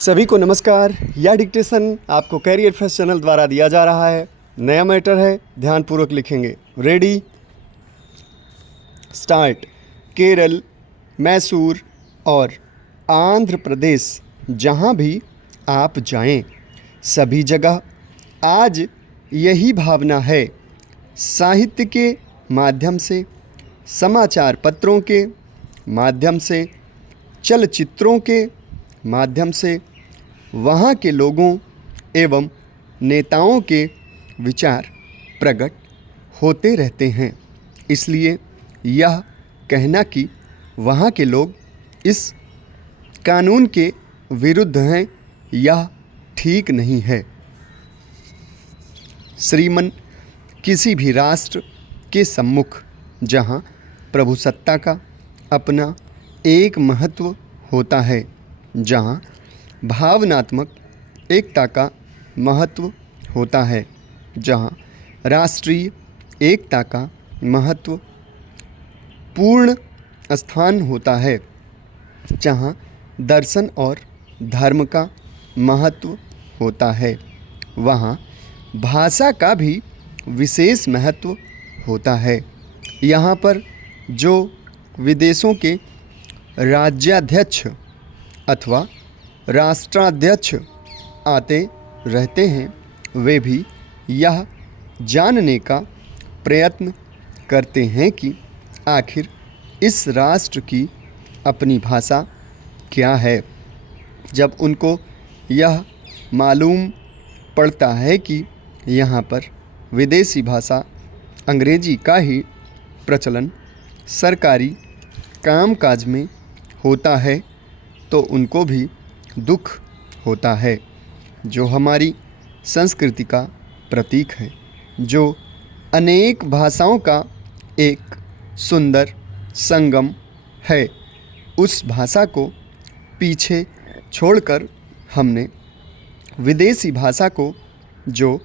सभी को नमस्कार। यह डिक्टेशन आपको कैरियर फर्स्ट चैनल द्वारा दिया जा रहा है। नया मैटर है, ध्यानपूर्वक लिखेंगे। Ready start. केरल, मैसूर और आंध्र प्रदेश, जहाँ भी आप जाएं, सभी जगह आज यही भावना है। साहित्य के माध्यम से, समाचार पत्रों के माध्यम से, चलचित्रों के माध्यम से वहाँ के लोगों एवं नेताओं के विचार प्रकट होते रहते हैं। इसलिए यह कहना कि वहाँ के लोग इस कानून के विरुद्ध हैं, यह ठीक नहीं है। श्रीमान, किसी भी राष्ट्र के सम्मुख जहाँ प्रभुसत्ता का अपना एक महत्व होता है, जहाँ भावनात्मक एकता का महत्व होता है, जहाँ राष्ट्रीय एकता का महत्व पूर्ण स्थान होता है, जहाँ दर्शन और धर्म का महत्व होता है, वहाँ भाषा का भी विशेष महत्व होता है। यहाँ पर जो विदेशों के राज्याध्यक्ष अथवा राष्ट्राध्यक्ष आते रहते हैं, वे भी यह जानने का प्रयत्न करते हैं कि आखिर इस राष्ट्र की अपनी भाषा क्या है। जब उनको यह मालूम पड़ता है कि यहाँ पर विदेशी भाषा अंग्रेजी का ही प्रचलन सरकारी कामकाज में होता है, तो उनको भी दुख होता है, जो हमारी संस्कृति का प्रतीक है, जो अनेक भाषाओं का एक सुंदर संगम है। उस भाषा को पीछे छोड़कर हमने विदेशी भाषा को जो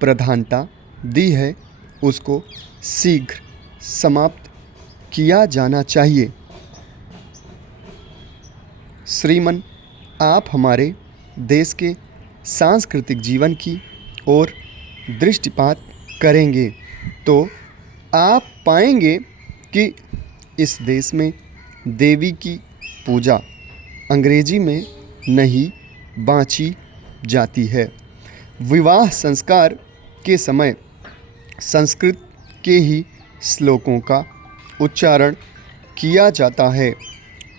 प्रधानता दी है, उसको शीघ्र समाप्त किया जाना चाहिए। श्रीमान, आप हमारे देश के सांस्कृतिक जीवन की ओर दृष्टिपात करेंगे तो आप पाएंगे कि इस देश में देवी की पूजा अंग्रेजी में नहीं बाँची जाती है। विवाह संस्कार के समय संस्कृत के ही श्लोकों का उच्चारण किया जाता है,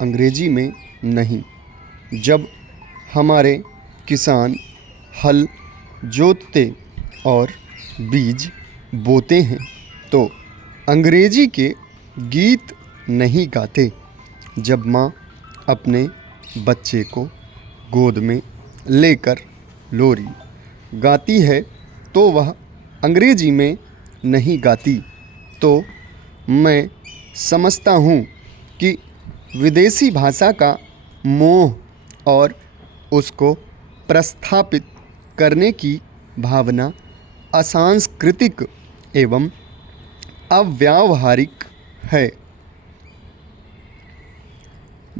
अंग्रेजी में नहीं। जब हमारे किसान हल जोतते और बीज बोते हैं, तो अंग्रेजी के गीत नहीं गाते। जब माँ अपने बच्चे को गोद में लेकर लोरी गाती है, तो वह अंग्रेजी में नहीं गाती। तो मैं समझता हूँ कि विदेशी भाषा का मोह और उसको प्रस्थापित करने की भावना असांस्कृतिक एवं अव्यावहारिक है।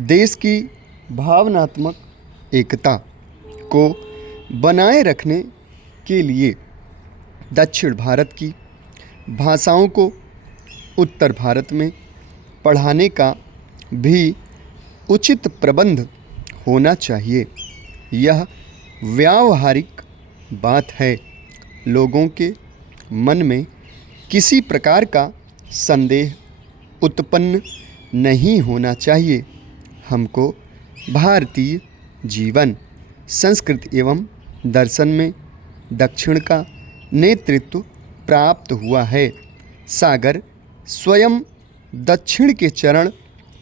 देश की भावनात्मक एकता को बनाए रखने के लिए दक्षिण भारत की भाषाओं को उत्तर भारत में पढ़ाने का भी उचित प्रबंध होना चाहिए। यह व्यावहारिक बात है। लोगों के मन में किसी प्रकार का संदेह उत्पन्न नहीं होना चाहिए। हमको भारतीय जीवन, संस्कृति एवं दर्शन में दक्षिण का नेतृत्व प्राप्त हुआ है। सागर स्वयं दक्षिण के चरण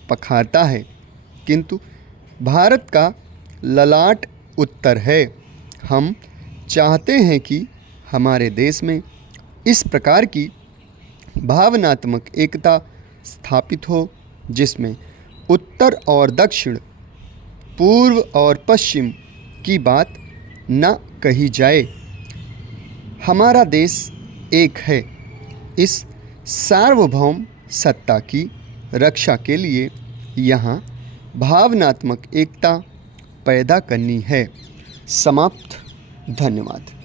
पखारता है, किंतु भारत का ललाट उत्तर है। हम चाहते हैं कि हमारे देश में इस प्रकार की भावनात्मक एकता स्थापित हो, जिसमें उत्तर और दक्षिण, पूर्व और पश्चिम की बात न कही जाए। हमारा देश एक है। इस सार्वभौम सत्ता की रक्षा के लिए यहाँ भावनात्मक एकता पैदा करनी है। समाप्त। धन्यवाद।